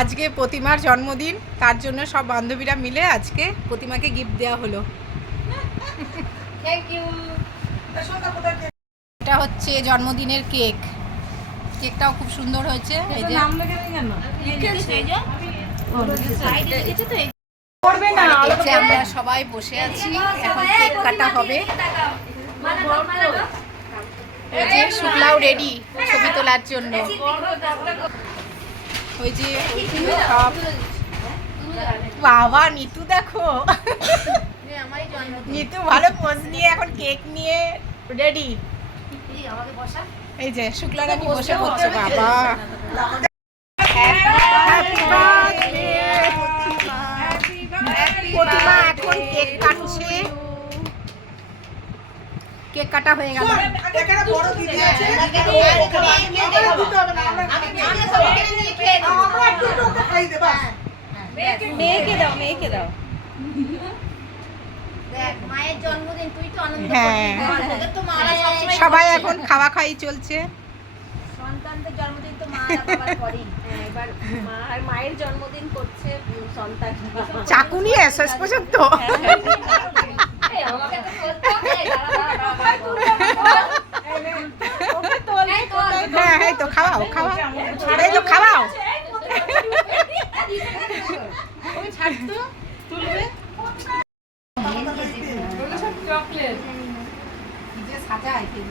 আজকে প্রতিমার জন্মদিন তার জন্য সব বান্ধবীরা মিলে আজকে প্রতিমাকে গিফট দেওয়া হলো। এটা হচ্ছে জন্মদিনের কেক। কেকটাও খুব সুন্দর হয়েছে। এই যে আমরা সবাই বসে আছি। এখন কেক কাটা হবে। শুক্লাও রেডি ছবি তোলার জন্য। ওই যে সব বাবা নিতু দেখো। নিতু ভালো পোজ নিয়ে এখন কেক নিয়ে রেডি। এই যে শুক্লা রানী বসে পড়ছে বাবা। Happy birthday, প্রতিমা এখন কেক কাটছে। কেক কাটা হয়ে গেল এখানে বড় দিদি আছে আমরা একটু একটু ওকে খাই দে বাস মেয়েকে দাও মেয়েকে দাও হ্যাঁ। সবাই এখন খাওয়া খাই চলছে। সন্তানদের জন্মদিন তো মারা বাবার করেই হ্যাঁ, এবার মায়ের জন্মদিন করছে সন্তান। চাকু নিয়ে শেষ পর্যন্ত। এই, তো বলতে হবে,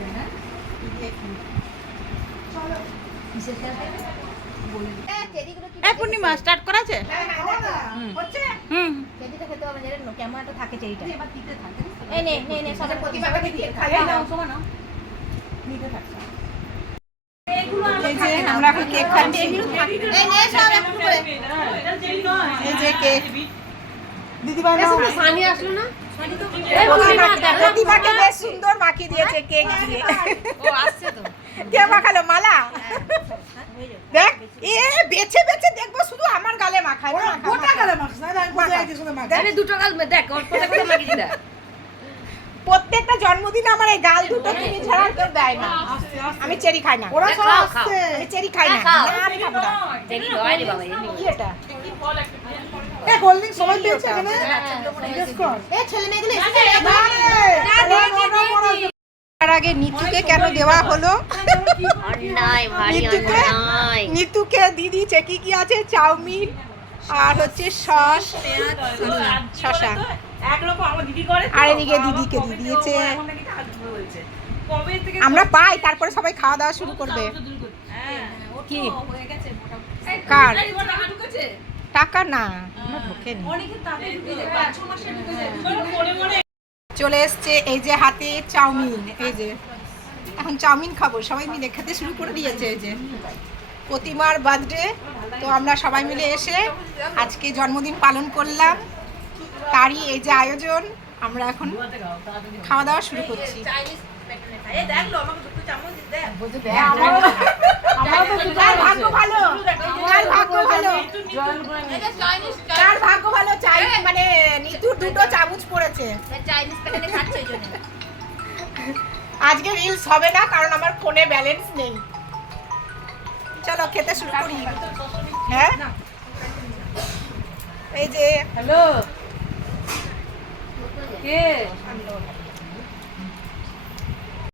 হ্যাঁ? এই টেডিগুলো কি- স্টার্ট করাছে হুম। টেডিটা খেতে হবে না, রে, ক্যামেরাটা থাকে টেডিটা। এই নে, নে, নে, সবাই প্রতিমাকে দিয়ে খাই। এই যে আমরা এখন কেক খাচ্ছি। এই নে, সব একটু করে। এই যে কেক দিদিভাই সানি আসলো না? প্রতিমাকে বেশ সুন্দর মাখিয়ে দিয়েছে কেক দিয়ে ও আসছে তো। কে মাখালো? মালা? দেখ এ বেছে বেছে দেখব শুধু আমার গালে মাখায় না, গোটা। গেলে দুটো গাল দেখ প্রত্যেকটা জন্মদিন আমার এই গাল দুটো চিনি ছাড়া কেউ দেয় না। আমি চেরি খাই না। ওরা সব আসছে। আমি চেরি খাই না। না, আমি খাব না। হয় রে বাবা এমনি। কি এটা? এ সবাই পেয়েছে এখানে ছেলে মেয়েগুলো এসেছে, তার আগে নিতুকে কেন দেওয়া হলো নিতুকে নিতুকে দিদি চেকি কি আছে চাউমিন আর হচ্ছে সস শশা আর এদিকে দিদিকে দিয়ে দিয়েছে আমরা পাই তারপরে সবাই খাওয়া দাওয়া শুরু করবে কি কার টাকা না। ঢোকেনি। চলে এসছে এই যে হাতে চাউমিন এই যে। এখন চাউমিন খাব সবাই মিলে খেতে শুরু করে দিয়েছে এই যে। প্রতিমার বার্থডে তো আমরা সবাই মিলে এসে আজকে জন্মদিন পালন করলাম। তারই এই যে আয়োজন আমরা এখন খাওয়া দাওয়া শুরু করছি কার ভাগ্য ভালো কার ভাগ্য ভালো কার ভাগ্য ভালো চাই মানে নিতুর দুটো চামচ পড়েছে। চাইনিজ প্যাটার্নে খাচ্ছে ওই জন্য। আজকে রিলস হবে না কারণ আমার ফোনে ব্যালেন্স নেই। চলো খেতে শুরু করি। হ্যাঁ? এই যে হ্যালো। কে?